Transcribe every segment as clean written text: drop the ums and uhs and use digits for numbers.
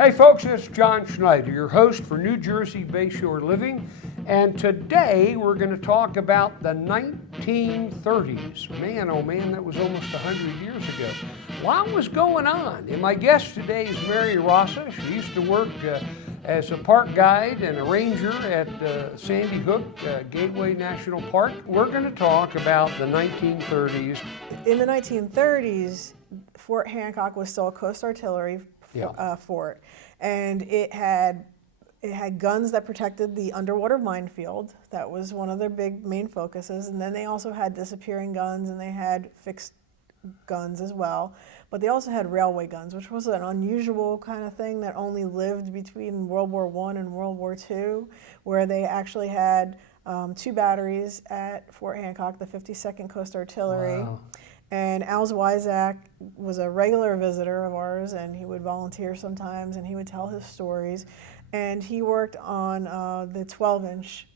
Hey folks, it's John Schneider, your host for New Jersey Bayshore Living, and today we're going to talk about the 1930s. Man, oh man, that was almost 100 years ago. A lot was going on, and my guest today is Mary Rasa. She used to work as a park guide and a ranger at Sandy Hook Gateway National Park. We're going to talk about the 1930s. In the 1930s, Fort Hancock was still a coast artillery fort, and it had guns that protected the underwater minefield. That was one of their big main focuses, and then they also had disappearing guns, and they had fixed guns as well. But they also had railway guns, which was an unusual kind of thing that only lived between World War I and World War II, where they actually had 2 batteries at Fort Hancock, the 52nd Coast Artillery. Wow. And Al Zwyzak was a regular visitor of ours, and he would volunteer sometimes, and he would tell his stories. And he worked on the 12-inch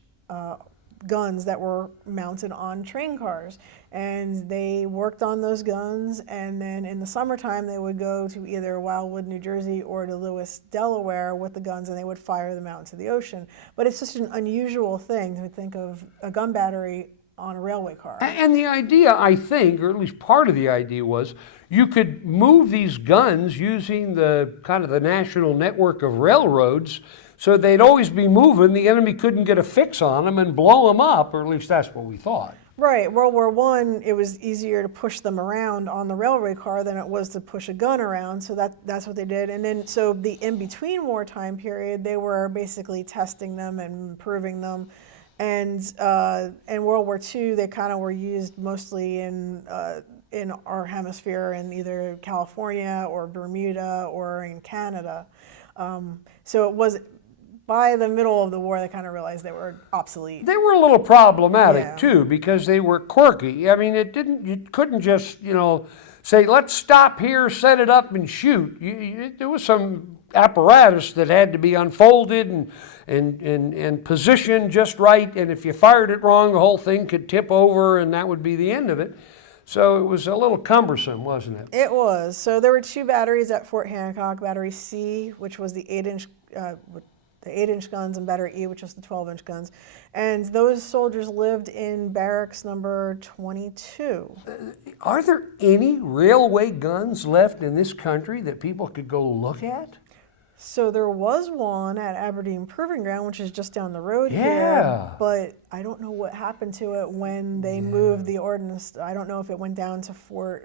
guns that were mounted on train cars. And they worked on those guns, and then in the summertime they would go to either Wildwood, New Jersey, or to Lewis, Delaware with the guns, and they would fire them out into the ocean. But it's just an unusual thing to think of a gun battery on a railway car. And the idea, I think, or at least part of the idea, was you could move these guns using the kind of the national network of railroads, so they'd always be moving. The enemy couldn't get a fix on them and blow them up, or at least that's what we thought. Right. World War I, it was easier to push them around on the railway car than it was to push a gun around, so that's what they did. And then, so the in-between wartime period, they were basically testing them and improving them. And in World War II, they kind of were used mostly in our hemisphere, in either California or Bermuda or in Canada. So it was by the middle of the war they kind of realized they were obsolete. They were a little problematic too, because they were quirky. I mean, you couldn't just say, let's stop here, set it up, and shoot. There was some apparatus that had to be unfolded and positioned just right, and if you fired it wrong, the whole thing could tip over, and that would be the end of it. So it was a little cumbersome, wasn't it? It was. So there were 2 batteries at Fort Hancock, Battery C, which was the 8-inch guns, and Battery E, which was the 12-inch guns. And those soldiers lived in barracks number 22. Are there any railway guns left in this country that people could go look at? So there was one at Aberdeen Proving Ground, which is just down the road here, but I don't know what happened to it when they moved the ordnance. I don't know if it went down to Fort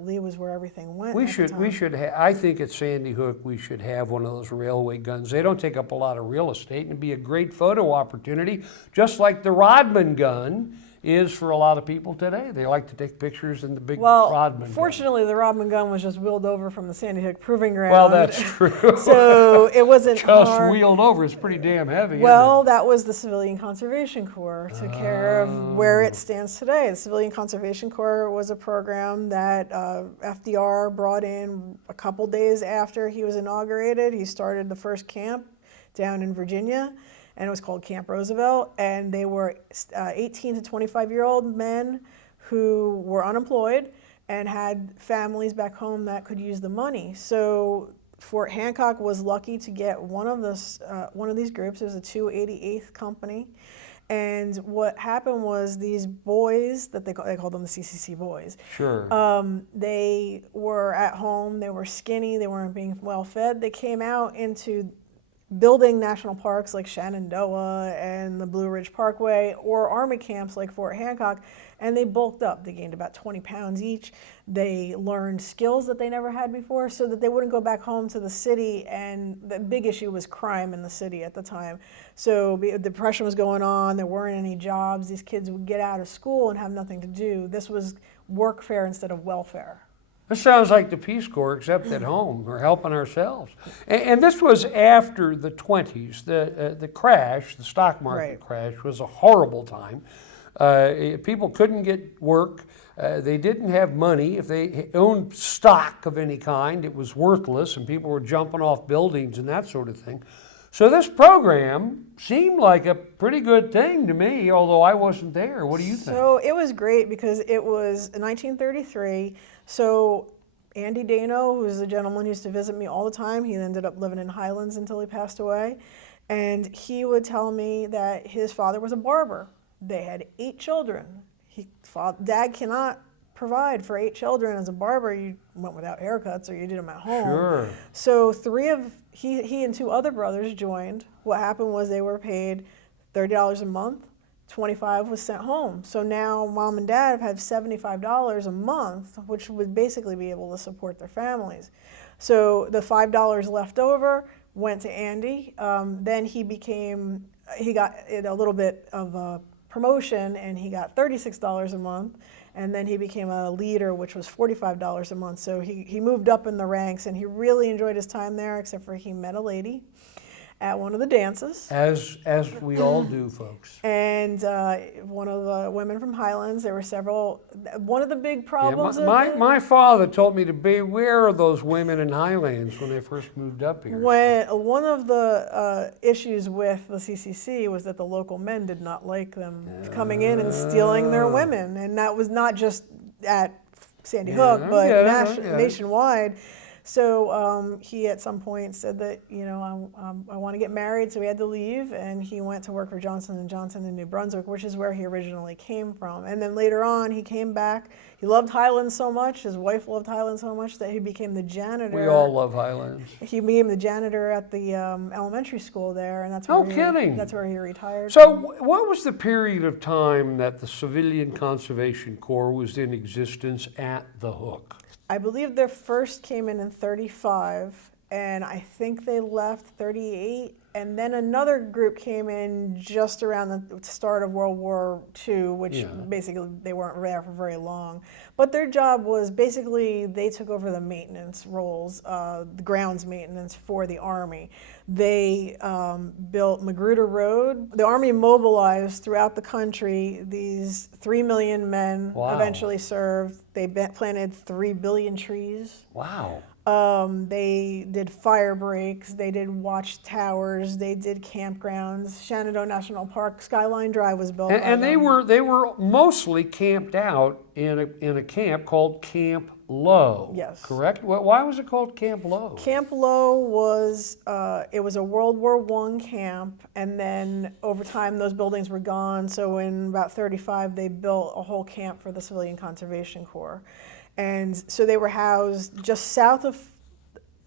Lee was where everything went. We should I think at Sandy Hook we should have one of those railway guns. They don't take up a lot of real estate, and it'd be a great photo opportunity, just like the Rodman gun is for a lot of people today. They like to take pictures in the big Rodman gun. Fortunately, the Rodman gun was just wheeled over from the Sandy Hook Proving Ground. Well, that's true. So it wasn't just wheeled over. It's pretty damn heavy. Well, that was the Civilian Conservation Corps. Took care of where it stands today. The Civilian Conservation Corps was a program that FDR brought in a couple days after he was inaugurated. He started the first camp down in Virginia, and it was called Camp Roosevelt, and they were 18 to 25-year-old men who were unemployed and had families back home that could use the money. So Fort Hancock was lucky to get one of these groups. It was a 288th Company, and what happened was these boys, that they called them the CCC boys. Sure. They were at home. They were skinny. They weren't being well fed. They came out into building national parks like Shenandoah and the Blue Ridge Parkway, or army camps like Fort Hancock, and they bulked up. They gained about 20 pounds each. They learned skills that they never had before, so that they wouldn't go back home to the city. And the big issue was crime in the city at the time. So depression was going on. There weren't any jobs. These kids would get out of school and have nothing to do. This was workfare instead of welfare. This sounds like the Peace Corps, except at home. We're helping ourselves. And this was after the 20s. The crash, the stock market crash, was a horrible time. People couldn't get work. They didn't have money. If they owned stock of any kind, it was worthless, and people were jumping off buildings and that sort of thing. So this program seemed like a pretty good thing to me, although I wasn't there. What do you think? So it was great because it was 1933. So Andy Dano, who's the gentleman who used to visit me all the time, he ended up living in Highlands until he passed away. And he would tell me that his father was a barber. They had 8 children. Dad cannot provide for 8 children. As a barber, you went without haircuts or you did them at home. Sure. So he and 2 other brothers joined. What happened was they were paid $30 a month. 25 was sent home. So now mom and dad have $75 a month, which would basically be able to support their families. So the $5 left over went to Andy. Then he got a little bit of a promotion and he got $36 a month. And then he became a leader, which was $45 a month. So he moved up in the ranks and he really enjoyed his time there, except for he met a lady at one of the dances. As we all do, folks. And one of the women from Highlands, there were several, one of the big problems. Yeah, my father told me to beware of those women in Highlands when they first moved up here. One of the issues with the CCC was that the local men did not like them coming in and stealing their women. And that was not just at Sandy Hook, but nationwide. So he at some point said that, you know, I want to get married, so he had to leave, and he went to work for Johnson & Johnson in New Brunswick, which is where he originally came from. And then later on, he came back. He loved Highlands so much, his wife loved Highlands so much, that he became the janitor. We all love Highlands. He became the janitor at the elementary school there, and that's where that's where he retired. So what was the period of time that the Civilian Conservation Corps was in existence at the Hook? I believe their first came in 35, and I think they left 38, and then another group came in just around the start of World War II, which basically they weren't there for very long. But their job was basically they took over the maintenance roles, the grounds maintenance for the Army. They built Magruder Road. The Army mobilized throughout the country. These 3 million men eventually served. They planted 3 billion trees. Wow. They did fire breaks, they did watch towers, they did campgrounds. Shenandoah National Park, Skyline Drive was built. And they were mostly camped out in a camp called Camp Low. Yes. Correct? Why was it called Camp Low? Camp Low was it was a World War I camp, and then over time those buildings were gone. So in about 35, they built a whole camp for the Civilian Conservation Corps. And so they were housed just south of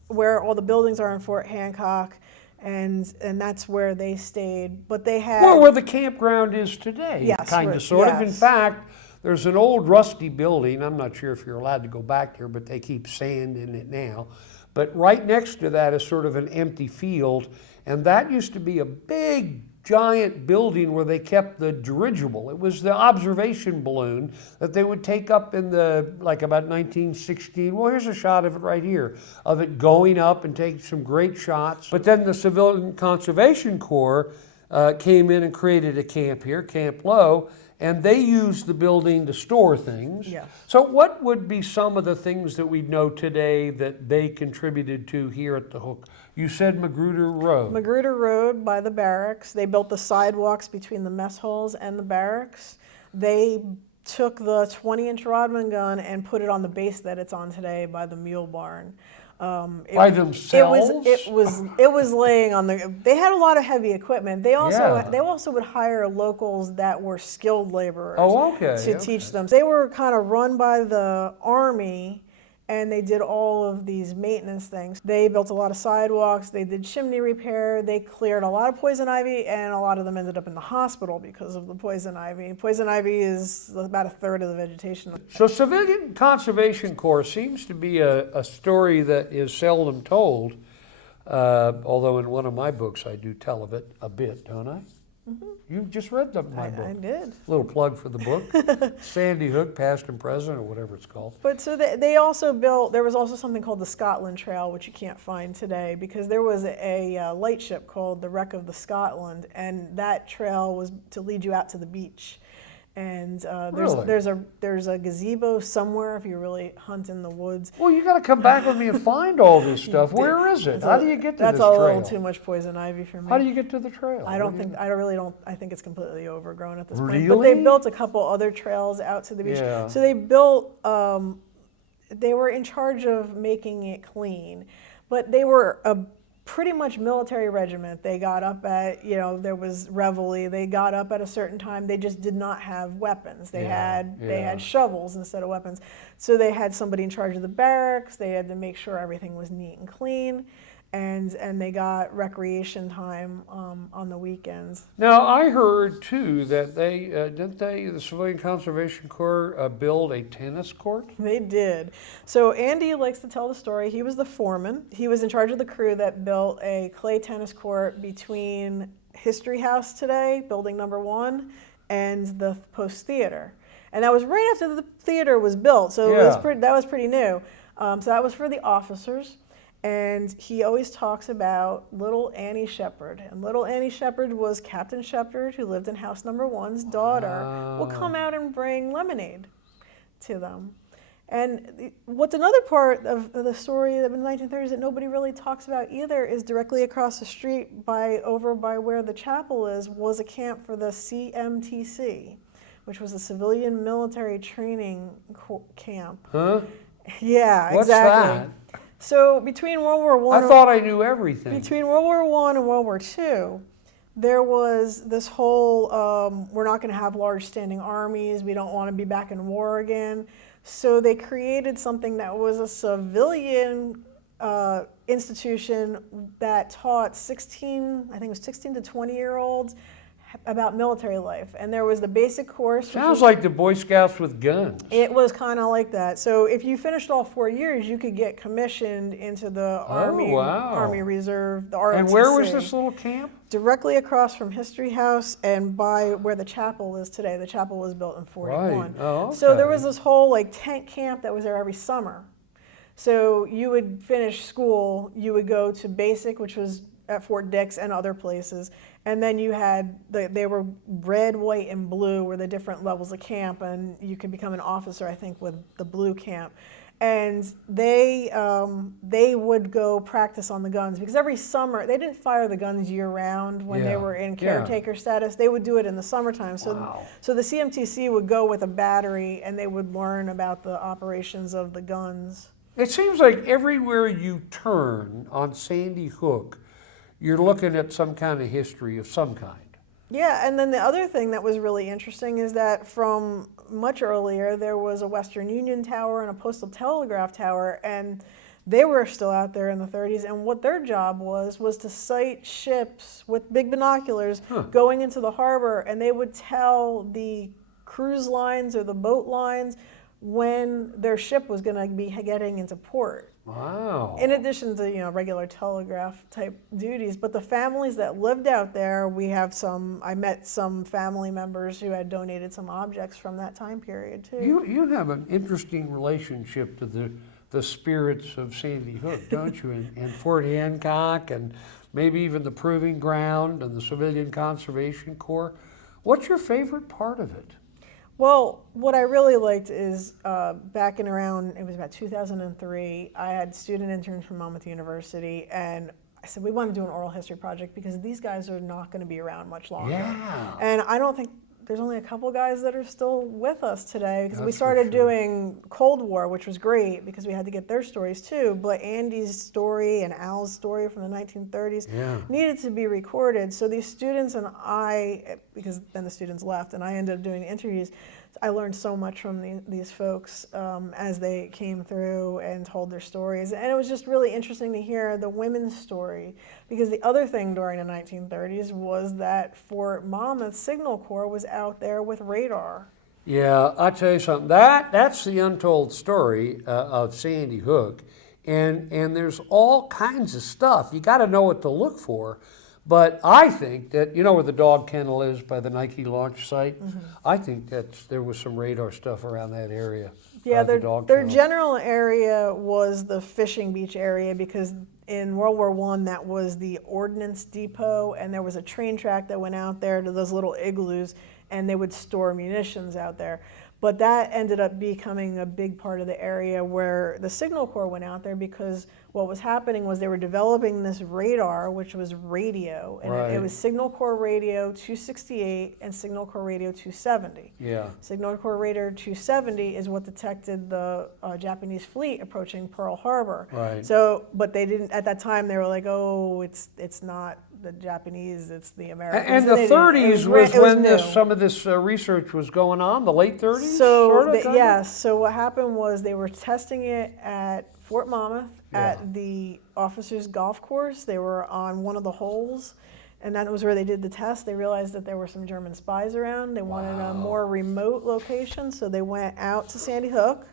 where all the buildings are in Fort Hancock, and that's where they stayed. But they had... Well, where the campground is today, yes, kind of, sort of. In fact, there's an old rusty building. I'm not sure if you're allowed to go back there, but they keep sand in it now. But right next to that is sort of an empty field, and that used to be a big, giant building where they kept the dirigible. It was the observation balloon that they would take up in about 1916. Well, here's a shot of it right here, of it going up and taking some great shots. But then the Civilian Conservation Corps came in and created a camp here, Camp Low, and they used the building to store things. Yes. So what would be some of the things that we know today that they contributed to here at the Hook? You said Magruder Road. Magruder Road by the barracks. They built the sidewalks between the mess halls and the barracks. They took the 20-inch Rodman gun and put it on the base that it's on today by the mule barn. By themselves? It was laying on the. They had a lot of heavy equipment. They also would hire locals that were skilled laborers. To teach them. They were kind of run by the Army, and they did all of these maintenance things. They built a lot of sidewalks, they did chimney repair, they cleared a lot of poison ivy, and a lot of them ended up in the hospital because of the poison ivy. Poison ivy is about 1/3 of the vegetation. So Civilian Conservation Corps seems to be a story that is seldom told, although in one of my books I do tell of it a bit, don't I? Mm-hmm. You just read my book. I did. Little plug for the book. Sandy Hook, Past and Present, or whatever it's called. But so they also built, there was also something called the Scotland Trail, which you can't find today, because there was a lightship called the Wreck of the Scotland, and that trail was to lead you out to the beach. And there's a gazebo somewhere if you really hunt in the woods. Well, you got to come back with me and find all this stuff. Where is it? How do you get to this trail? That's a little too much poison ivy for me. How do you get to the trail? I think it's completely overgrown at this point. Really? But they built a couple other trails out to the beach. Yeah. So they built they were in charge of making it clean, but they were a pretty much military regiment. They got up at, there was reveille. They got up at a certain time. They just did not have weapons. They had shovels instead of weapons. So they had somebody in charge of the barracks. They had to make sure everything was neat and clean. And they got recreation time on the weekends. Now, I heard, too, that the Civilian Conservation Corps, build a tennis court? They did. So Andy likes to tell the story. He was the foreman. He was in charge of the crew that built a clay tennis court between History House today, building number 1, and the Post Theater. And that was right after the theater was built, so that was pretty new. So that was for the officers. And he always talks about little Annie Shepherd. And little Annie Shepherd was Captain Shepherd, who lived in house number 1's daughter, will come out and bring lemonade to them. And what's another part of the story of the 1930s that nobody really talks about either is directly across the street over by where the chapel is was a camp for the CMTC, which was a civilian military training camp. Huh? Yeah, What's exactly. That? So between World War I, I thought I knew everything. Between World War I and World War II, there was this whole, we're not going to have large standing armies, we don't want to be back in war again. So they created something that was a civilian institution that taught 16 to 20-year-olds about military life. And there was the basic course. Sounds like the Boy Scouts with guns. It was kind of like that. So if you finished all 4 years, you could get commissioned into the Army Reserve, the ROTC. And where was this little camp? Directly across from History House and by where the chapel is today. The chapel was built in 41. Right. Oh, okay. So there was this whole tent camp that was there every summer. So you would finish school, you would go to basic, which was at Fort Dix and other places. And then you had, they were red, white, and blue were the different levels of camp, and you could become an officer, I think, with the blue camp. And they would go practice on the guns, because every summer, they didn't fire the guns year-round when they were in caretaker status. They would do it in the summertime. So, so the CMTC would go with a battery, and they would learn about the operations of the guns. It seems like everywhere you turn on Sandy Hook, you're looking at some kind of history of some kind. Yeah, and then the other thing that was really interesting is that from much earlier, there was a Western Union Tower and a Postal Telegraph Tower, and they were still out there in the 30s, and what their job was to sight ships with big binoculars going into the harbor, and they would tell the cruise lines or the boat lines when their ship was going to be getting into port. Wow. In addition to, regular telegraph type duties, but the families that lived out there, I met some family members who had donated some objects from that time period too. You have an interesting relationship to the spirits of Sandy Hook, don't you? And Fort Hancock and maybe even the Proving Ground and the Civilian Conservation Corps. What's your favorite part of it? Well, what I really liked is back in around, it was about 2003, I had student interns from Monmouth University, and I said, we want to do an oral history project because these guys are not going to be around much longer. Yeah. And I don't think, there's only a couple guys that are still with us today, because we started doing Cold War, which was great because we had to get their stories too, but Andy's story and Al's story from the 1930s needed to be recorded. So these students and I, because then the students left and I ended up doing interviews, I learned so much from these folks as they came through and told their stories. And it was just really interesting to hear the women's story, because the other thing during the 1930s was that Fort Monmouth Signal Corps was out there with radar. Yeah, I'll tell you something. That's the untold story of Sandy Hook. And there's all kinds of stuff. You got to know what to look for. But I think that, where the dog kennel is by the Nike launch site, I think that there was some radar stuff around that area. Yeah, their general area was the fishing beach area, because in World War I, that was the ordnance depot, and there was a train track that went out there to those little igloos. and they would store munitions out there. But that ended up becoming a big part of the area where the Signal Corps went out there, because what was happening was they were developing this radar, which was radio, and Right. it was Signal Corps Radio 268 and Signal Corps Radio 270. Yeah. Signal Corps Radio 270 is what detected the Japanese fleet approaching Pearl Harbor. Right. So, but they didn't, at that time they were like, oh, it's not the Japanese, it's the Americans. And the they didn't- 30s was it when new. some of this research was going on, the late 30s? So, sort of, kind of? yes, so what happened was they were testing it at Fort Monmouth Yeah. at the officers' golf course. They were on one of the holes, and that was where they did the test. They realized that there were some German spies around. They wanted a more remote location, so they went out to Sandy Hook.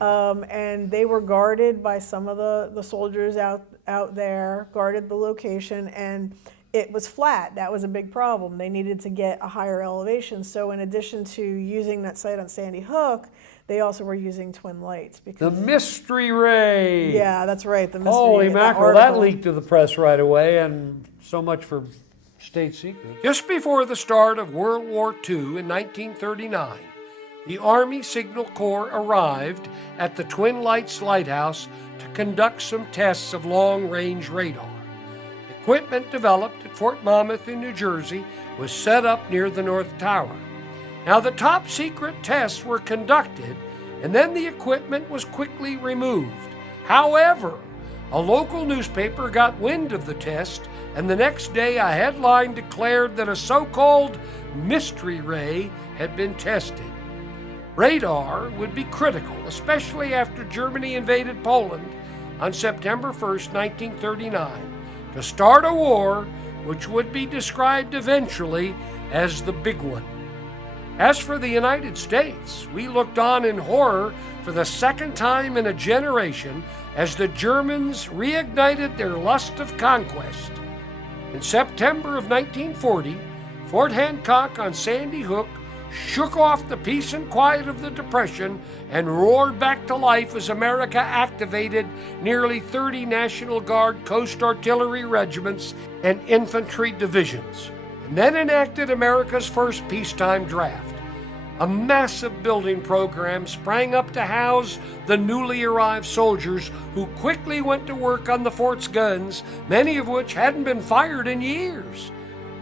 And they were guarded by some of the soldiers out there, guarded the location, and it was flat. That was a big problem. They needed to get a higher elevation. So in addition to using that site on Sandy Hook, they also were using twin lights. The Because mystery ray. yeah, that's right. The mystery. Holy that mackerel, that article. leaked to the press right away, and so much for state secret. Just before the start of World War II in 1939, the Army Signal Corps arrived at the Twin Lights Lighthouse to conduct some tests of long-range radar. Equipment developed at Fort Monmouth in New Jersey was set up near the North Tower. Now, the top secret tests were conducted, and then the equipment was quickly removed. However, a local newspaper got wind of the test, and the next day a headline declared that a so-called mystery ray had been tested. Radar would be critical, especially after Germany invaded Poland on September 1st, 1939, to start a war which would be described eventually as the Big One. As for the United States, we looked on in horror for the second time in a generation as the Germans reignited their lust of conquest. In September of 1940, Fort Hancock on Sandy Hook shook off the peace and quiet of the Depression and roared back to life as America activated nearly 30 National Guard Coast Artillery regiments and infantry divisions, and then enacted America's first peacetime draft. A massive building program sprang up to house the newly arrived soldiers who quickly went to work on the fort's guns, many of which hadn't been fired in years.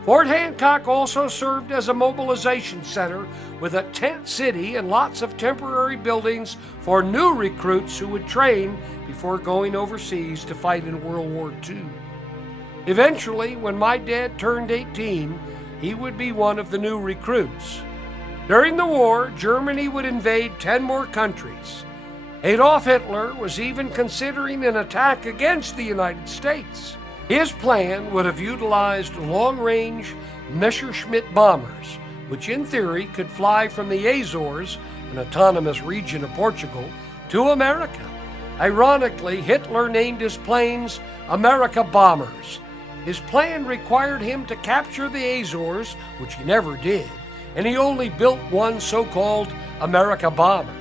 Fort Hancock also served as a mobilization center with a tent city and lots of temporary buildings for new recruits who would train before going overseas to fight in World War II. Eventually, when my dad turned 18, he would be one of the new recruits. During the war, Germany would invade 10 more countries. Adolf Hitler was even considering an attack against the United States. His plan would have utilized long-range Messerschmitt bombers, which in theory could fly from the Azores, an autonomous region of Portugal, to America. Ironically, Hitler named his planes America Bombers. His plan required him to capture the Azores, which he never did, and he only built one so-called America Bomber.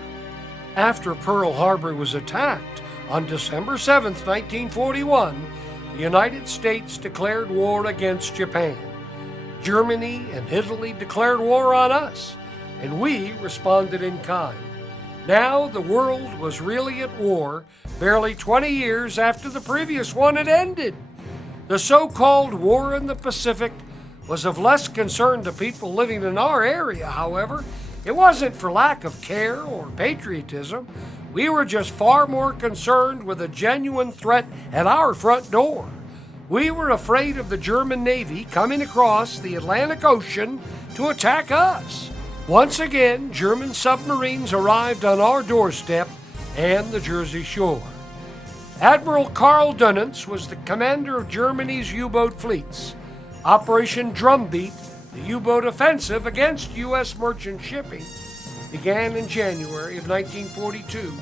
After Pearl Harbor was attacked on December 7, 1941, the United States declared war against Japan. Germany and Italy declared war on us, and we responded in kind. Now the world was really at war, barely 20 years after the previous one had ended. The so-called war in the Pacific was of less concern to people living in our area, however. It wasn't for lack of care or patriotism. We were just far more concerned with a genuine threat at our front door. We were afraid of the German Navy coming across the Atlantic Ocean to attack us. Once again, German submarines arrived on our doorstep and the Jersey Shore. Admiral Karl Dönitz was the commander of Germany's U-boat fleets. Operation Drumbeat, the U-boat offensive against U.S. merchant shipping, began in January of 1942,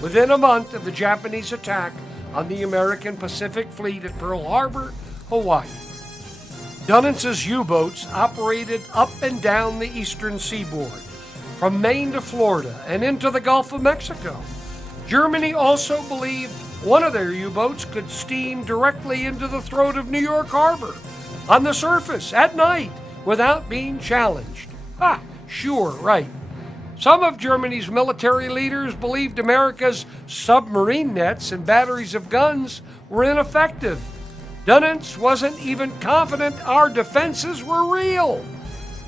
within a month of the Japanese attack on the American Pacific Fleet at Pearl Harbor, Hawaii. Dönitz's U-boats operated up and down the eastern seaboard, from Maine to Florida and into the Gulf of Mexico. Germany also believed one of their U-boats could steam directly into the throat of New York Harbor, on the surface, at night, without being challenged. Ha! Sure, right. Some of Germany's military leaders believed America's submarine nets and batteries of guns were ineffective. Dönitz wasn't even confident our defenses were real.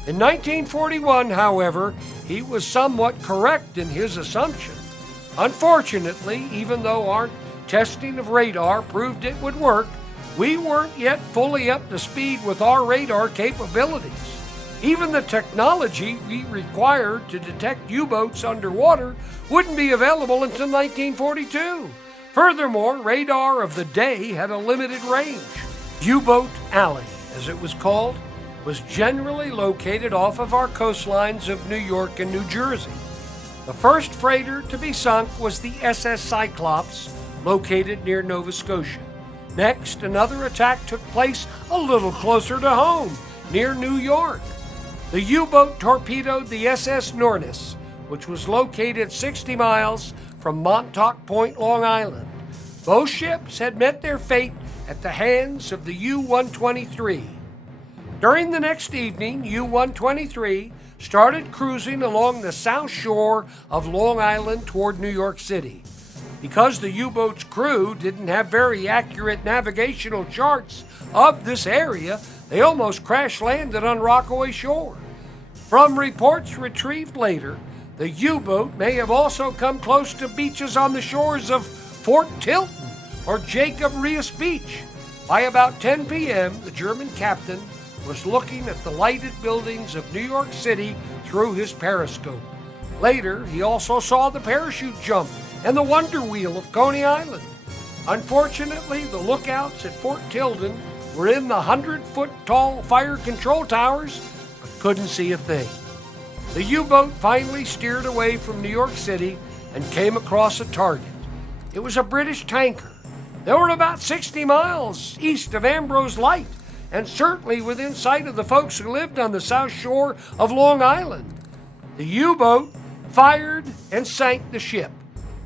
In 1941, however, he was somewhat correct in his assumption. Unfortunately, even though our testing of radar proved it would work, we weren't yet fully up to speed with our radar capabilities. Even the technology we required to detect U-boats underwater wouldn't be available until 1942. Furthermore, radar of the day had a limited range. U-Boat Alley, as it was called, was generally located off of our coastlines of New York and New Jersey. The first freighter to be sunk was the SS Cyclops, located near Nova Scotia. Next, another attack took place a little closer to home, near New York. The U-boat torpedoed the SS Nornis, which was located 60 miles from Montauk Point, Long Island. Both ships had met their fate at the hands of the U-123. During the next evening, U-123 started cruising along the south shore of Long Island toward New York City. Because the U-boat's crew didn't have very accurate navigational charts of this area, they almost crash-landed on Rockaway Shore. From reports retrieved later, the U-boat may have also come close to beaches on the shores of Fort Tilton or Jacob Riis Beach. By about 10 p.m., the German captain was looking at the lighted buildings of New York City through his periscope. Later, he also saw the parachute jump and the Wonder Wheel of Coney Island. Unfortunately, the lookouts at Fort Tilden were in the 100-foot tall fire control towers, but couldn't see a thing. The U-boat finally steered away from New York City and came across a target. It was a British tanker. They were about 60 miles east of Ambrose Light, and certainly within sight of the folks who lived on the south shore of Long Island. The U-boat fired and sank the ship,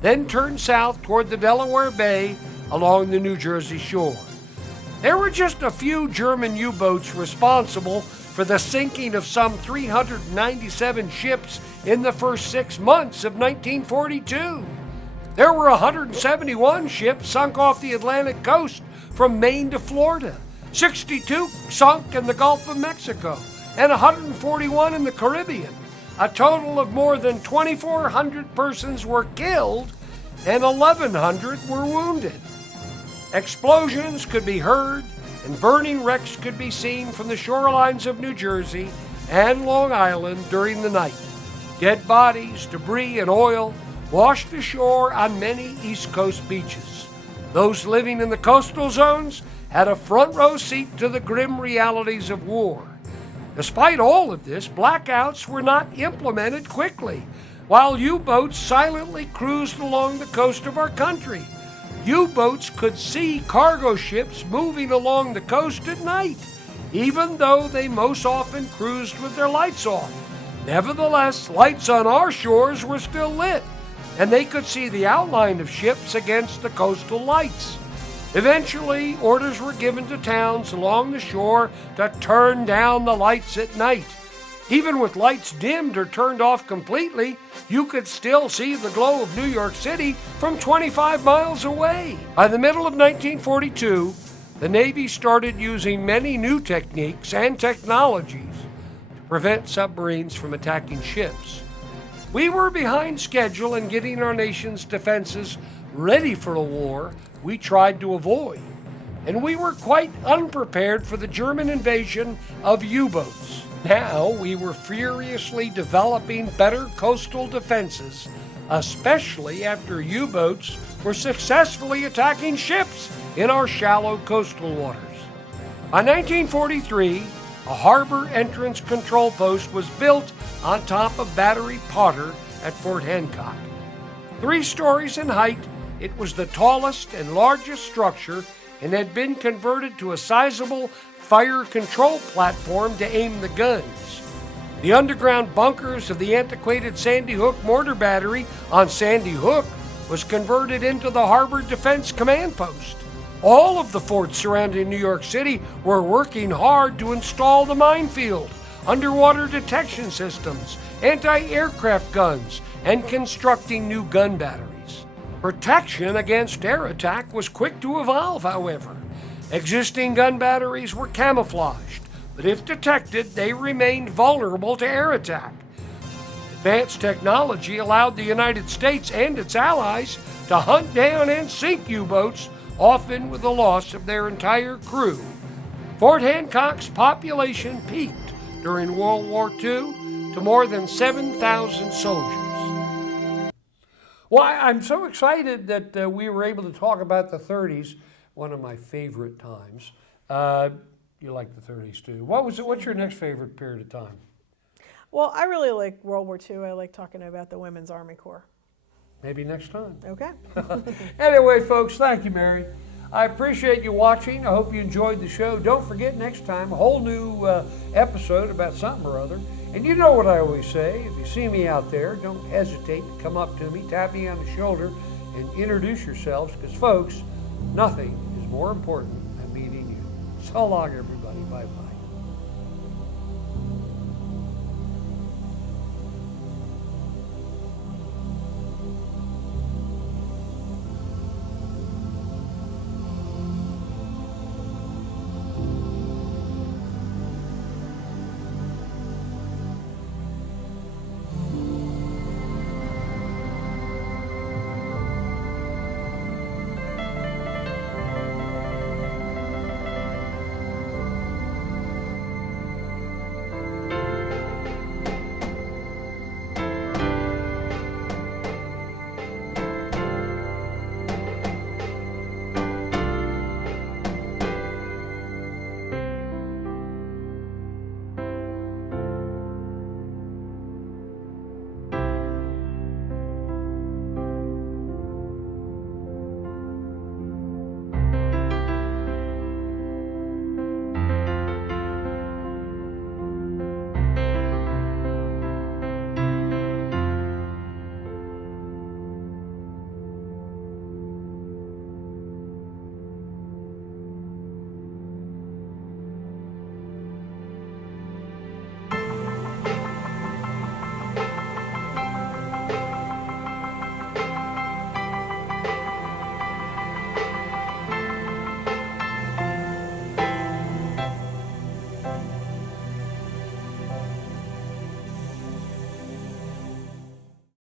then turned south toward the Delaware Bay along the New Jersey shore. There were just a few German U-boats responsible for the sinking of some 397 ships in the first 6 months of 1942. There were 171 ships sunk off the Atlantic coast from Maine to Florida, 62 sunk in the Gulf of Mexico, and 141 in the Caribbean. A total of more than 2,400 persons were killed and 1,100 were wounded. Explosions could be heard and burning wrecks could be seen from the shorelines of New Jersey and Long Island during the night. Dead bodies, debris, and oil washed ashore on many East Coast beaches. Those living in the coastal zones had a front row seat to the grim realities of war. Despite all of this, blackouts were not implemented quickly, while U-boats silently cruised along the coast of our country. U-boats could see cargo ships moving along the coast at night, even though they most often cruised with their lights off. Nevertheless, lights on our shores were still lit, and they could see the outline of ships against the coastal lights. Eventually, orders were given to towns along the shore to turn down the lights at night. Even with lights dimmed or turned off completely, you could still see the glow of New York City from 25 miles away. By the middle of 1942, the Navy started using many new techniques and technologies to prevent submarines from attacking ships. We were behind schedule in getting our nation's defenses ready for a war we tried to avoid, and we were quite unprepared for the German invasion of U-boats. Now we were furiously developing better coastal defenses, especially after U-boats were successfully attacking ships in our shallow coastal waters. By 1943, a harbor entrance control post was built on top of Battery Potter at Fort Hancock. 3 stories in height, it was the tallest and largest structure and had been converted to a sizable fire control platform to aim the guns. The underground bunkers of the antiquated Sandy Hook mortar battery on Sandy Hook was converted into the Harbor Defense Command Post. All of the forts surrounding New York City were working hard to install the minefield, underwater detection systems, anti-aircraft guns, and constructing new gun batteries. Protection against air attack was quick to evolve, however. Existing gun batteries were camouflaged, but if detected, they remained vulnerable to air attack. Advanced technology allowed the United States and its allies to hunt down and sink U-boats, often with the loss of their entire crew. Fort Hancock's population peaked during World War II to more than 7,000 soldiers. Well, I'm so excited that we were able to talk about the 30s, one of my favorite times. You like the 30s too. What's your next favorite period of time? Well, I really like World War II. I like talking about the Women's Army Corps. Maybe next time. Okay. Anyway, folks, thank you, Mary. I appreciate you watching. I hope you enjoyed the show. Don't forget, next time, a whole new episode about something or other. And you know what I always say, if you see me out there, don't hesitate to come up to me, tap me on the shoulder, and introduce yourselves, because, folks, nothing is more important than meeting you. So long, everybody. Bye-bye.